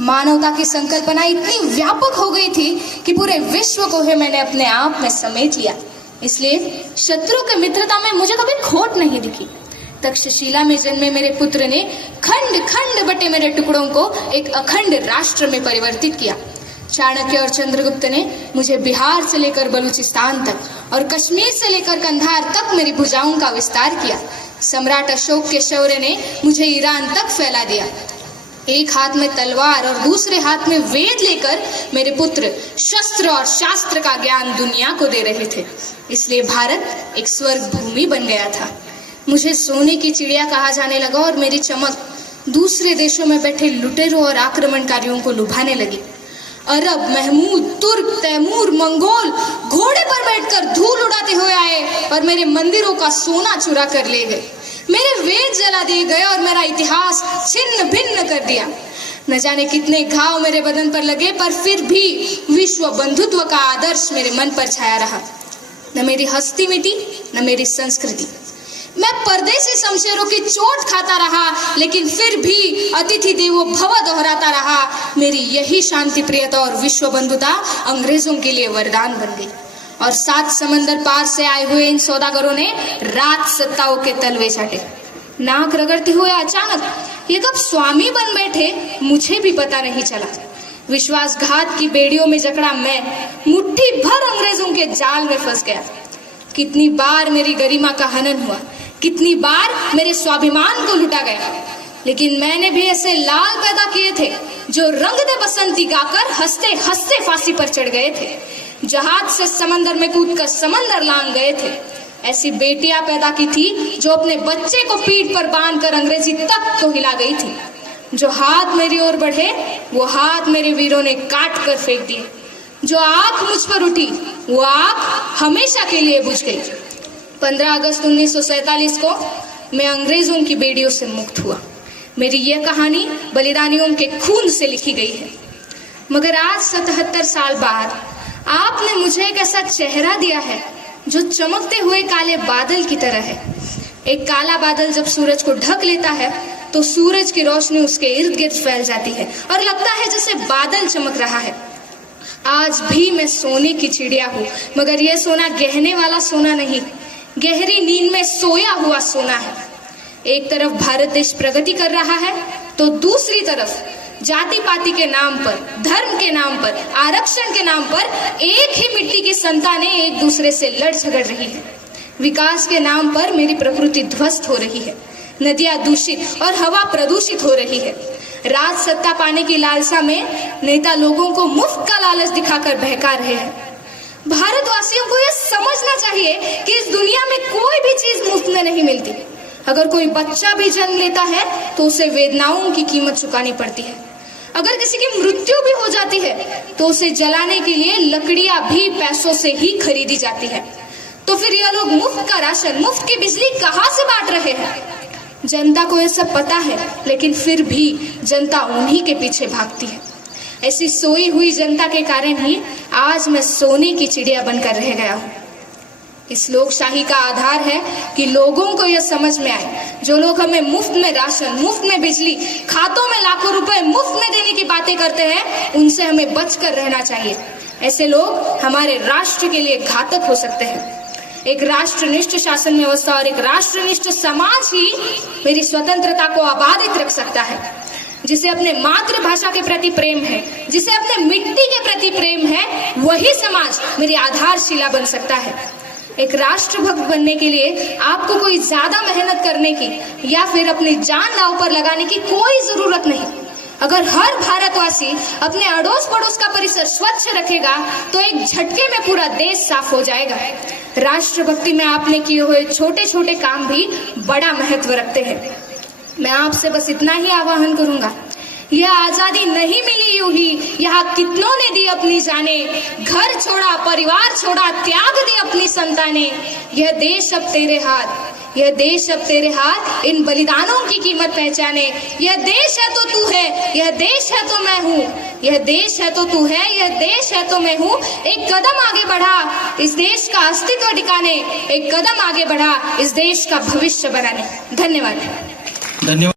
मानवता की संकल्पना इतनी व्यापक हो गई थी कि पूरे विश्व को ही मैंने अपने आप में समेट लिया। इसलिए शत्रु के मित्रता में मुझे कभी खोट नहीं दिखी। तक्षशिला में जन्मे मेरे पुत्र ने खंड खंड बटे मेरे टुकड़ों को एक अखंड राष्ट्र में परिवर्तित किया। चाणक्य और चंद्रगुप्त ने मुझे बिहार से लेकर बलूचिस्तान तक और कश्मीर से लेकर कंधार तक मेरी भुजाओं का विस्तार किया। सम्राट अशोक के शौर्य ने मुझे ईरान तक फैला दिया। एक हाथ में तलवार और दूसरे हाथ में वेद लेकर मेरे पुत्र शस्त्र और शास्त्र का ज्ञान दुनिया को दे रहे थे। इसलिए भारत एक स्वर्ग भूमि बन गया था। मुझे सोने की चिड़िया कहा जाने लगा और मेरी चमक दूसरे देशों में बैठे लुटेरों और आक्रमणकारियों को लुभाने लगी। अरब, महमूद, तुर्क, तैमूर, मंगोल घोड़े पर बैठकर धूल उड़ाते हुए आए और मेरे मंदिरों का सोना चुरा कर ले गए। मेरे वेद जला दिए गए और मेरा इतिहास छिन्न भिन्न कर दिया। न जाने कितने घाव मेरे बदन पर लगे, पर फिर भी विश्व बंधुत्व का आदर्श मेरे मन पर छाया रहा। न मेरी हस्ती मिटी, न मेरी संस्कृति। मैं परदेसी शमशेरों की चोट खाता रहा, लेकिन फिर भी अतिथि देवो भव दोहराता रहा। मेरी यही शांति प्रियता और विश्व बंधुता अंग्रेजों के लिए वरदान बन गई। और 7 समंदर पार से आए हुए इन सौदागरों ने रात सत्ताओं के तलवे चाटे। नाक रगड़ते हुए अचानक ये कब स्वामी बन बैठे, मुझे भी पता नहीं चला। विश्वासघात की बेड़ियों में जकड़ा मैं मुट्ठी भर अंग्रेजों के जाल में फंस गया। कितनी बार मेरी गरिमा का हनन हुआ, कितनी बार मेरे स्वाभिमान को लूटा गया, लेकिन मैंने भी ऐसे लाल पैदा किए थे जो रंग दे बसंती गाकर हंसते हंसते फांसी पर चढ़ गए थे। जहाज से समंदर में कूदकर समंदर लांग गए थे। ऐसी बेटियां पैदा की थी जो अपने बच्चे को पीठ पर बांधकर अंग्रेजी तक को हिला गई थी। जो हाथ मेरी ओर बढ़े वो हाथ मेरे वीरों ने काट कर फेंक दिए। जो आंख मुझ पर उठी वो आंख हमेशा के लिए बुझ गई। 15 अगस्त 1947 को मैं अंग्रेजों की बेड़ियों से मुक्त हुआ। मेरी यह कहानी बलिदानियों के खून से लिखी गई है। मगर आज 77 साल बाद आपने मुझे एक ऐसा चेहरा दिया है जो चमकते हुए काले बादल की तरह है। एक काला बादल जब सूरज को ढक लेता है तो सूरज की रोशनी उसके इर्द गिर्द फैल जाती है और लगता है जैसे बादल चमक रहा है। आज भी मैं सोने की चिड़िया हूँ, मगर यह सोना गहने वाला सोना नहीं, गहरी नींद में सोया हुआ सोना है। एक तरफ भारत देश प्रगति कर रहा है तो दूसरी तरफ जाति पाति के नाम पर, धर्म के नाम पर, आरक्षण के नाम पर एक ही मिट्टी की संतानें एक दूसरे से लड़ झगड़ रही है। विकास के नाम पर मेरी प्रकृति ध्वस्त हो रही है। नदियां दूषित और हवा प्रदूषित हो रही है। राज सत्ता पाने की लालसा में नेता लोगों को मुफ्त का लालच दिखाकर बहका रहे हैं। भारतवासियों को यह समझना चाहिए कि इस दुनिया में कोई भी चीज मुफ्त में नहीं मिलती। अगर कोई बच्चा भी जन्म लेता है तो उसे वेदनाओं की कीमत चुकानी पड़ती है। अगर किसी की मृत्यु भी हो जाती है तो उसे जलाने के लिए लकड़ियां भी पैसों से ही खरीदी जाती है। तो फिर यह लोग मुफ्त का राशन, मुफ्त की बिजली कहां से बांट रहे हैं? जनता को यह सब पता है, लेकिन फिर भी जनता उन्हीं के पीछे भागती है। ऐसी सोई हुई जनता के कारण ही आज मैं सोने की चिड़िया बनकर रह गया हूँ। इस लोकशाही का आधार है कि लोगों को यह समझ में आए, जो लोग हमें मुफ्त में राशन, मुफ्त में बिजली, खातों में लाखों रुपए मुफ्त में देने की बातें करते हैं, उनसे हमें बचकर रहना चाहिए। ऐसे लोग हमारे राष्ट्र के लिए घातक हो सकते हैं। एक राष्ट्रनिष्ठ शासन व्यवस्था और एक राष्ट्रनिष्ठ समाज ही मेरी स्वतंत्रता को आबादित रख सकता है। जिसे अपने मातृभाषा के प्रति प्रेम है, जिसे अपने मिट्टी के प्रति प्रेम है, वही समाज मेरी आधारशिला बन सकता है। एक राष्ट्रभक्त बनने के लिए आपको कोई ज्यादा मेहनत करने की या फिर अपनी जान दांव पर लगाने की कोई जरूरत नहीं। अगर हर भारतवासी अपने अड़ोस पड़ोस का परिसर स्वच्छ रखेगा तो एक झटके में पूरा देश साफ हो जाएगा। राष्ट्रभक्ति में आपने किए हुए छोटे छोटे काम भी बड़ा महत्व रखते हैं। मैं आपसे बस इतना ही आह्वान करूंगा, यह आजादी नहीं मिली यूं ही, यहाँ कितनों ने दी अपनी जाने, घर छोड़ा, परिवार छोड़ा, त्याग दी अपनी संतानें। यह देश अब तेरे हाथ, यह देश अब तेरे हाथ, इन बलिदानों की कीमत पहचाने। यह देश है तो तू है, यह देश है तो मैं हूँ, यह देश है तो तू है, यह देश है तो मैं हूँ। एक कदम आगे बढ़ा इस देश का अस्तित्व टिकाने, एक कदम आगे बढ़ा इस देश का भविष्य बनाने। धन्यवाद।